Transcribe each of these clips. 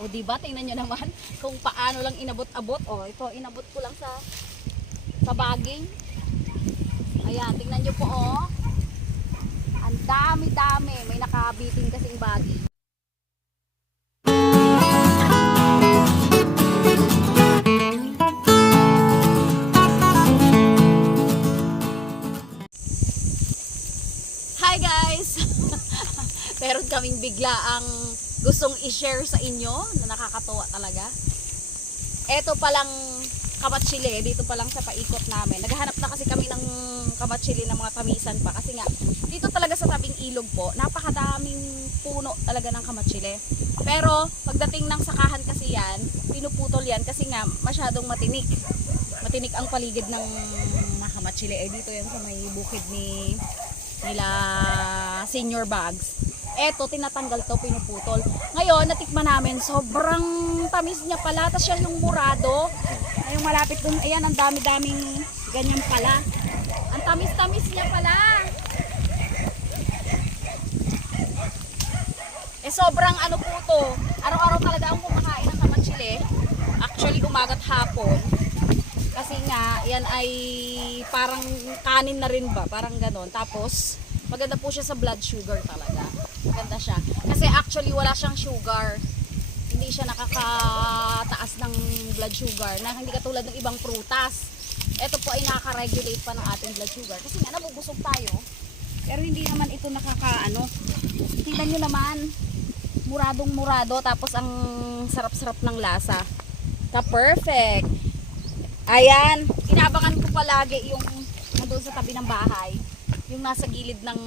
O diba, tingnan nyo naman kung paano lang inabot-abot. O ito, inabot ko lang sa baging. Ayan, tingnan nyo po o. Ang dami-dami. May nakabitin kasing baging. Hi guys! Meron kaming bigla ang gustong i-share sa inyo na nakakatuwa talaga. Eto palang kamatsili, dito pa lang sa paikot namin. Naghahanap na kasi kami ng kamatsili ng mga tamisan pa. Kasi nga, dito talaga sa tabing ilog po, napakadaming puno talaga ng kamatsili. Pero, pagdating ng sakahan kasi yan, pinuputol yan kasi nga masyadong matinik. Matinik ang paligid ng mga kamatsili. Dito yan sa may bukid nila Senior Bags. Eto, tinatanggal to, pinuputol. Ngayon, natikman namin, sobrang tamis niya pala. Tapos siya yung murado. Ayun, malapit dun. Ayan, ang dami-daming ganyan pala. Ang tamis-tamis niya pala. Sobrang ano po to. Araw-araw talaga ang kumakain ng kamatsili. Actually, umaga't hapon. Kasi nga, yan ay parang kanin na rin ba? Parang ganon. Tapos, maganda po siya sa blood sugar talaga. Maganda siya. Kasi actually wala siyang sugar. Hindi siya nakakataas ng blood sugar. Na hindi katulad ng ibang prutas. Ito po ay nakaka-regulate pa ng ating blood sugar. Kasi nga nabubusog tayo. Pero hindi naman ito nakakaano. Tingnan nyo naman. Muradong murado. Tapos ang sarap-sarap ng lasa. Ka-perfect. Ayan. Inabangan ko palagi yung nandun sa tabi ng bahay. Yung nasa gilid ng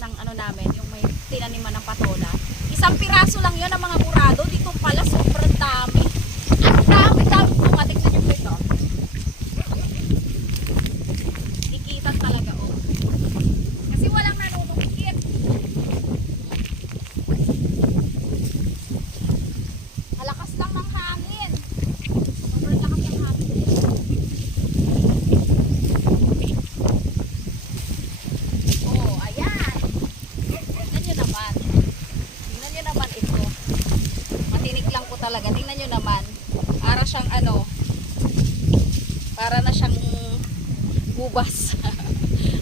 ano namin, yung may tinaniman ng patola. Isang piraso lang yun ang mga murado. Dito pala sobrang dami. Ang dami-dami po. Matiknan nyo po ito. Ikitan talaga oh. Kasi walang nanunungkit. Halakas lang ng hangin. Sobrang lakas ng hangin. Talaga, tingnan nyo naman, para siyang ano, para na siyang bubas.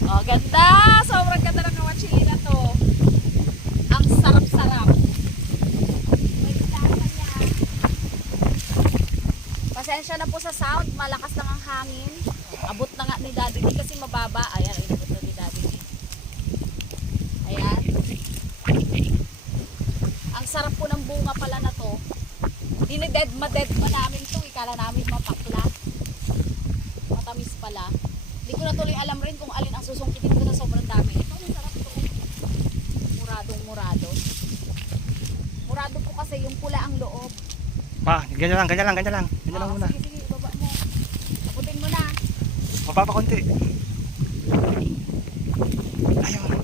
Oh, ganda, sobrang ganda ng kamatsili na to. Ang sarap-sarap. May lasa niya. Pasensya na po sa sound, malakas lang ang hangin. Abot na nga ni Daddy D kasi mababa. Ayan, inabot na ni Daddy D. Ayan. Ang sarap po ng bunga pala na to. Dineded namin to, ikala namin mapakla. Matamis pala. Hindi ko na tuloy alam rin kung alin ang susungkitin ko sa sobrang dami. Ito, ang sarap to. Muradong murado. Murado po kasi yung pula ang loob. Pa, ganyan lang. Ganyan lang muna. Sige, ibaba mo. Abutin mo na. Baba pa konti. Ayun.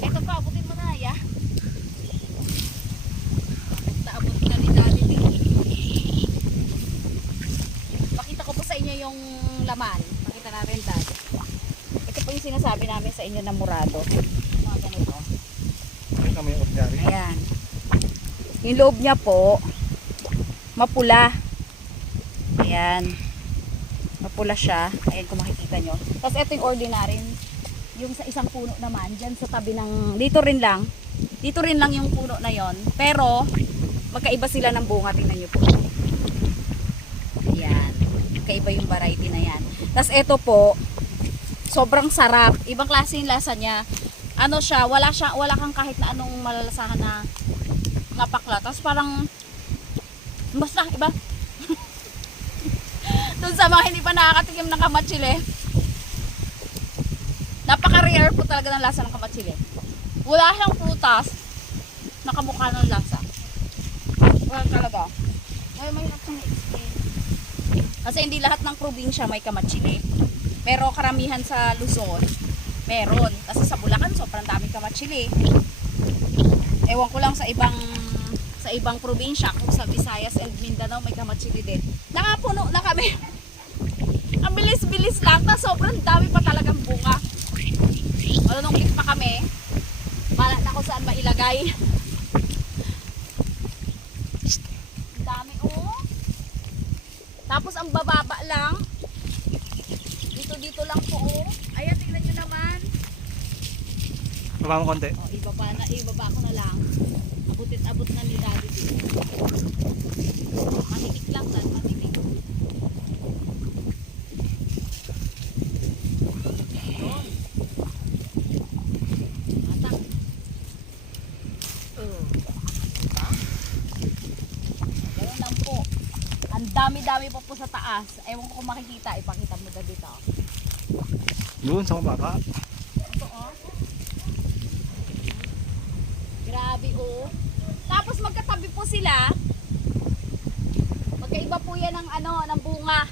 Ito pa, abutin mo na, ya. Abot na ni Daddy D. Pakita ko po sa inyo yung laman. Pakita natin, Daddy. Ito po yung sinasabi namin sa inyo na murado. Mga ganito. Ito may ordinary. Ayan. Yung loob niya po, mapula. Ayan. Mapula siya. Ayan kung makikita nyo. Tapos ito yung ordinary. Yung sa isang puno naman, dyan sa tabi ng, dito rin lang yung puno na yon. Pero, magkaiba sila ng bunga, tingnan nyo po. Ayan. Magkaiba yung variety na yan. Tapos ito po, sobrang sarap. Ibang klase yung lasa niya. Ano siya, wala kang kahit na anong malalasahan na napakla. Tapos parang, basta, iba. Doon sa mga hindi pa nakakatikim ng kamatsili, napaka-rare po talaga ng lasa ng kamatsili. Wala siyang prutas, nakamukha ng lasa. Wala talaga. Ay, may hirap siyang i-explain. Kasi hindi lahat ng probinsya may kamatsili. Pero karamihan sa Luzon, meron. Kasi sa Bulacan, sobrang daming kamatsili. Ewan ko lang sa ibang probinsya, kung sa Visayas and Mindanao may kamatsili din. Nakapuno na kami. Ang bilis-bilis lang, na sobrang dami pa talagang bunga. Nung click pa kami, wala na kung saan mailagay. Tapos ang bababa lang. Dito lang po. Oh. Ayan, tingnan nyo naman. Baba mo konti. Oh, ibaba ko na lang. Abot na ni Daddy dito. Matitik lang tan, matitik. Yun. Matak. Diba? Ganun lang po. Ang dami-dami pa po sa taas. Ewan ko kung makikita. Ipakita mo na dito. Doon sa mababa. Ito oh. Grabe oh. Tapos magkatabi po sila. Magkaiba po yan ng ng bunga.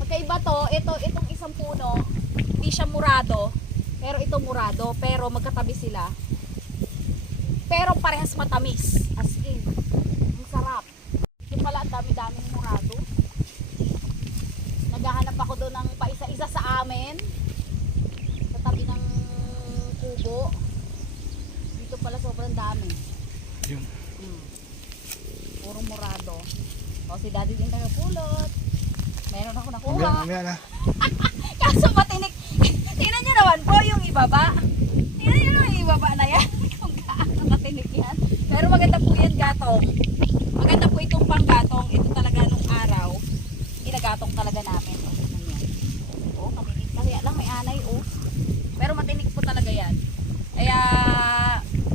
Magkaiba to, itong isang puno, hindi siya murado, pero ito murado, pero magkatabi sila. Pero parehas matamis, as in. Ang sarap. Yung pala ang dami-daming murado. Naghahanap ako doon ng paisa-isa sa amin. Sa tabi ng kubo. Dito pala sobrang dami. Yung. Puro murado. O si Daddy din tagapulot. Meron ako Mamaya, nakuha. mamaya na. Kaso matinik. Tingnan nyo naman po yung ibaba. Tingnan nyo naman yung ibaba na yan. Kung gaano katinik yan. Pero maganda po yan gatong. Maganda po itong panggatong. Ito talaga nung araw. Ginagatong talaga namin. O, tingnan yan. O, kaminig. Kaya lang may anay o. Pero matinik po talaga yan. Kaya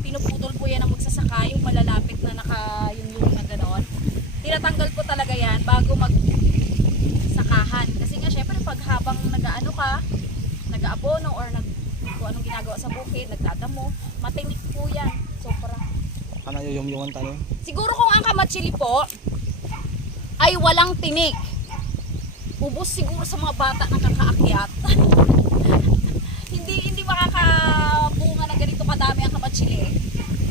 pinuputol po yan ng magsasaka. Yung malalapit na yung na gano'n. Tinatanggal ko talaga yan bago magsakahan. Kasi nga syempre pag habang nag-ano ka, nag-aabono or kung anong ginagawa sa bukid, nagdadamo, matinik po yan. Sobra. Ano yung tanim? Siguro kung ang kamatsili po ay walang tinik. Ubus siguro sa mga bata na kakaakyat. hindi makakabunga na ganito kadami ang kamatsili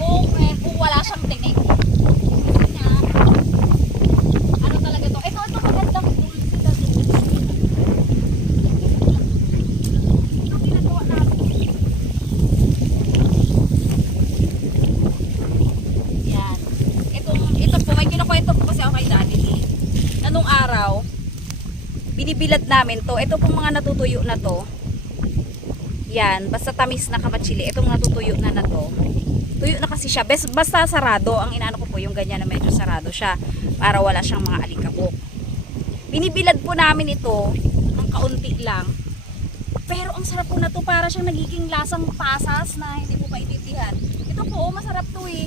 kung wala siyang tinik. Kasi nga, ano talaga to? Ito magandang dulce na to. Ito ginagawa namin. Yan. Ito po, may kinukwento po kasi ako kay Daddy. Na nung araw, binibilad namin to. Ito pong mga natutuyo na to. Yan, basta tamis na kamatsili. Itong natutuyo na to. Tuyo na kasi siya. Basta sarado. Ang inaano ko po yung ganyan na medyo sarado siya. Para wala siyang mga alikabok. Binibilad po namin ito ng kaunti lang. Pero ang sarap po na to. Para siyang nagiging lasang pasas na hindi po maintindihan. Ito po, masarap to eh.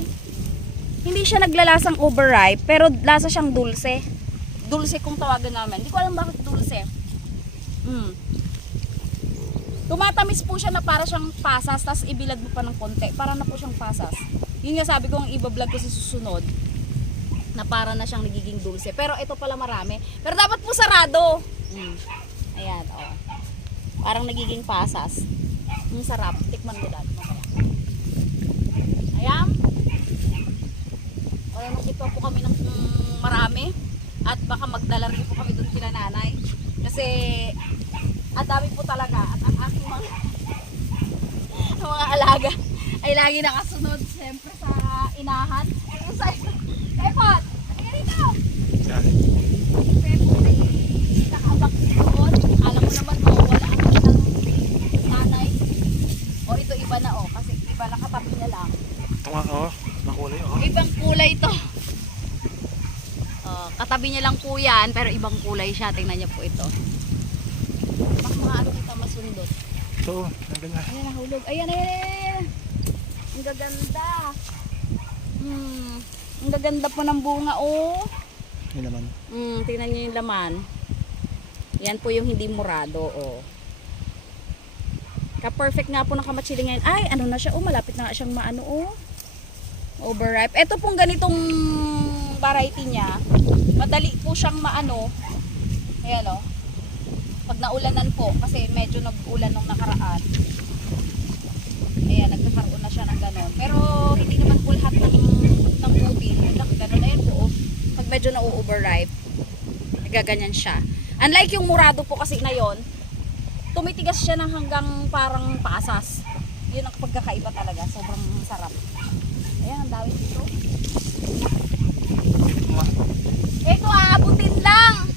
Hindi siya naglalasang overripe. Pero lasa siyang dulce. Dulce kung tawagan namin. Hindi ko alam bakit dulce. Tumatamis po siya na para siyang pasas, tapos ibilad mo pa ng konti, para na po siyang pasas. Yun nga sabi ko, ang ibablog ko sa susunod, na para na siyang nagiging dulce. Pero ito pala marami. Pero dapat po sarado. Ayan, oh. Parang nagiging pasas. Ang sarap. Tikman ko dahil. Ayan. O, nagtipwa po kami ng marami. At baka magdala rin po kami doon kila nanay. Kasi ang dami po talaga. At ang aking mga alaga ay lagi nakasunod siyempre sa inahan. Sa Pepot! Halika dito! Yan. Pepot ay nakabak doon. Alam mo naman po, wala ang ng nanay. O ito iba na o. Kasi iba nakatabi na lang. Ito nga, oh. Makulay, oh. Ibang kulay ito. Katabi niya lang po yan, pero ibang kulay siya. Tingnan niyo po ito. Baka mga ano kita masundot. So, nandun na. Ayan, nahulog. Ayan, ayan, ayan. Ang gaganda. Ang gaganda po ng bunga, oh. Yun naman. Tingnan niyo yung laman. Yan po yung hindi murado, oh. Ka-perfect nga po ng kamatsili ngayon. Ay, ano na siya, oh. Malapit na nga siyang maano, oh. Overripe. Ito pong ganitong variety niya, madali po siyang maano. Ayan o. Pag naulanan po, kasi medyo nag-ulan nung nakaraan. Ayan, nagkakaroon na siya ng ganon. Pero hindi naman po lahat ng ubi. Ganon na yan po. Pag medyo na-overripe, nagaganyan siya. Unlike yung murado po kasi na yon, tumitigas siya ng hanggang parang pasas. Yun ang pagkakaiba talaga. Sobrang sarap. Ayan, ang dami dito. Ito, aabutin lang.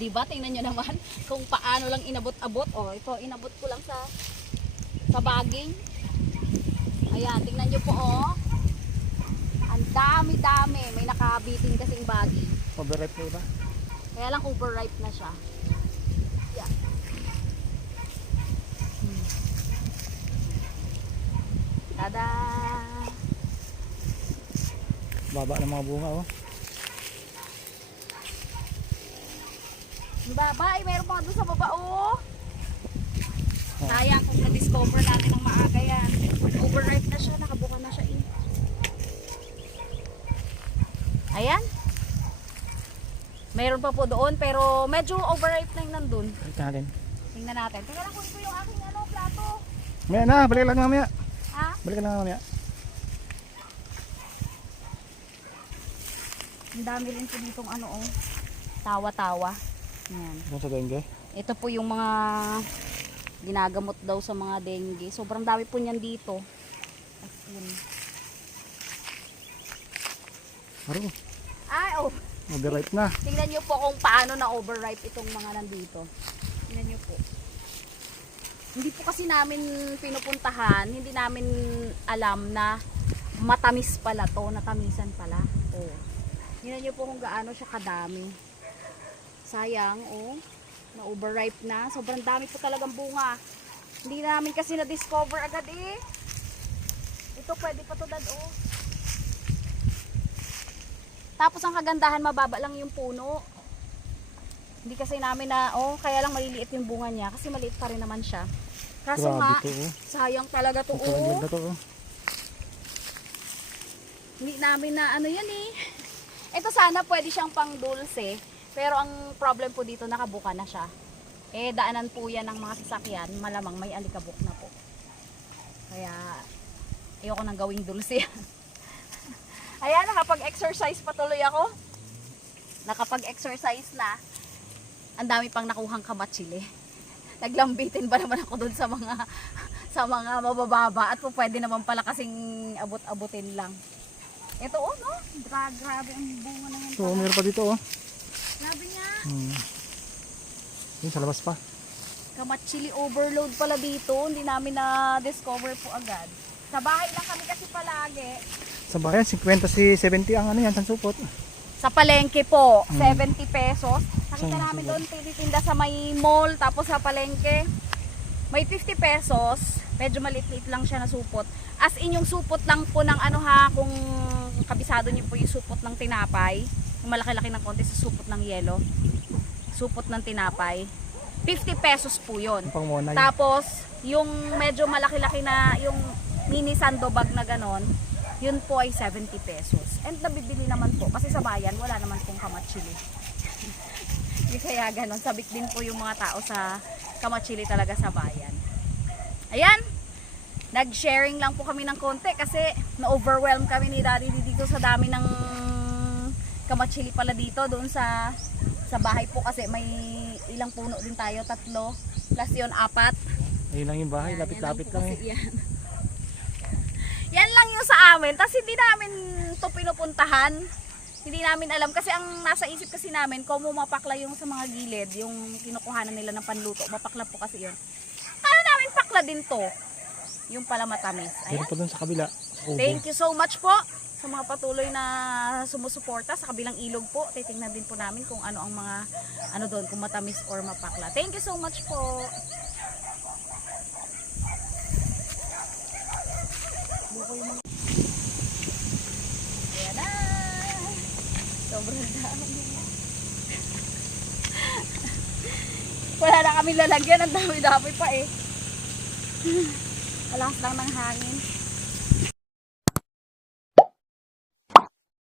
di ba? Tingnan nyo naman kung paano lang inabot-abot. O, ito, inabot ko lang sa baging. Ayan, tingnan nyo po, oh. Ang dami-dami. May nakabitin kasing baging. Overripe na iba. Kaya lang overripe na siya. Yan. Tada! Baba ng mga bunga oh. Ang baba, ay meron pa nga doon sa baba, oh. Sayang kung na-discover natin ng maaga yan. Overripe na siya, nakabuka na siya eh. Ayan. Meron pa po doon, pero medyo overripe na yung nandun. Ito natin. Tingnan natin. Teka lang, kunin ko yung aking plato. Maya na, balik lang mamaya. Ha? Balik lang mamaya. Ang dami rin po ditong tawa-tawa. Ayan. Doon sa dengue. Ito po yung mga ginagamot daw sa mga dengue. Sobrang dami po niyan dito. As in. Aro, Ay, oh. overripe na. Tingnan nyo po kung paano na overripe itong mga nandito. Tingnan nyo po. Hindi po kasi namin pinupuntahan, hindi namin alam na matamis pala to, natamisan pala. Oh. Tingnan nyo po kung gaano siya kadami. Sayang, oh. Na-overripe na. Sobrang dami po talagang bunga. Hindi namin kasi na-discover agad eh. Ito pwede pa to dad, oh. Tapos ang kagandahan, mababa lang yung puno. Hindi kasi namin kaya lang maliliit yung bunga niya kasi maliit pa rin naman siya. Kaso Grabe nga, to, oh. sayang talaga to, Talagang oh. na to oh. Hindi namin na yan eh. Ito sana pwede siyang pang dulce, pero ang problem po dito nakabuka na siya. Eh daanan po yan ng mga sasakyan, malamang may alikabok na po. Kaya ayoko nang gawing dulce. Ayan, nakapag-exercise patuloy ako. Nakapag-exercise na. Ang dami pang nakuhang kamatsili. Naglambitin ba naman ako doon sa mga mabababa at po pwede naman pala kasing abot-abutin lang. Ito no? Grabe ang bunga na yan. So, meron pa dito oh. Grabe niya. Yun sa labas pa. Kamatsili overload pala dito. Hindi namin na-discover po agad. Sa bahay lang kami kasi palagi. Sa bayan, 50 si 70 ang yan, sansupot. Sa palengke po, 70 pesos. Nakita Saan namin sila? doon, tinitinda sa may mall, tapos sa palengke, may 50 pesos. Medyo maliit-liit lang siya na supot. As in yung supot lang po ng kung kabisado niyo po yung supot ng tinapay, yung malaki-laki ng konti sa supot ng yelo, supot ng tinapay, 50 pesos po yun. Ang pangmona yun. Tapos, yung medyo malaki-laki na, yung mini sandobag na ganon, yun po ay 70 pesos. And nabibili naman po, kasi sa bayan, wala naman pong kamatsili. Kaya ganon, sabik din po yung mga tao sa kamatsili talaga sa bayan. Ayan, nag-sharing lang po kami ng konti kasi na-overwhelm kami ni Daddy dito sa dami ng kamatsili pala dito. Doon sa bahay po kasi may ilang puno din tayo, 3, plus yun 4. Ayun lang yung bahay, Yan, lapit-lapit yan lang eh. po kasi yan. Yan lang yung sa amin. Tapos hindi namin to pinupuntahan. Hindi namin alam. Kasi ang nasa isip kasi namin, kung mapakla yung sa mga gilid, yung kinukuhanan nila ng panluto. Mapakla po kasi yun. Kaya namin pakla din to. Yung pala matamis. Meron Ayan. pa doon sa kabila. Sa kubo. Thank you so much po sa mga patuloy na sumusuporta sa kabilang ilog po. Titingnan din po namin kung ano ang mga doon, kung matamis or mapakla. Thank you so much po. Ayan na. Sobrang dami. Wala na kami lalagyan. Ang dami-dami pa eh. Alas lang ng hangin.